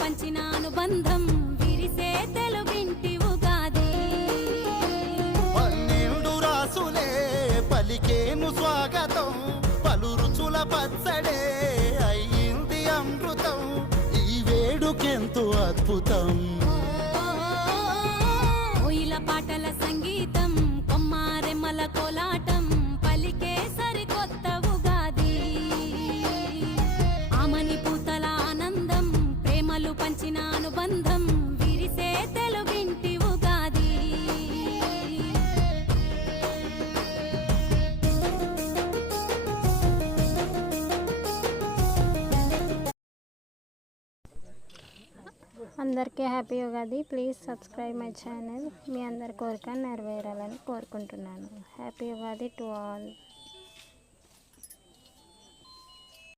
పంచిన అనుబంధం విరిసే తెలుగింటి ఉగాది. 12 రాసులే పలికేను స్వాగతం, పలు రుచుల పచ్చడే అయ్యింది అమృతం. ఈ వేడుకెంతో అద్భుతం. కోయిల పాటల సంగీతం, కొమ్మారెమ్మల కోలాటం పలికే సరికొత్త ఉగాది. ఆమని పూతల ఆనందం, ప్రేమలు పంచిన అనుబంధం విరిసే తెలుగింటి ఉగాది. అందరికీ happy Ugadi. Please subscribe my channel. మీ అందరి కోరిక నెరవేరాలని కోరుకుంటున్నాను. Happy Ugadi to all.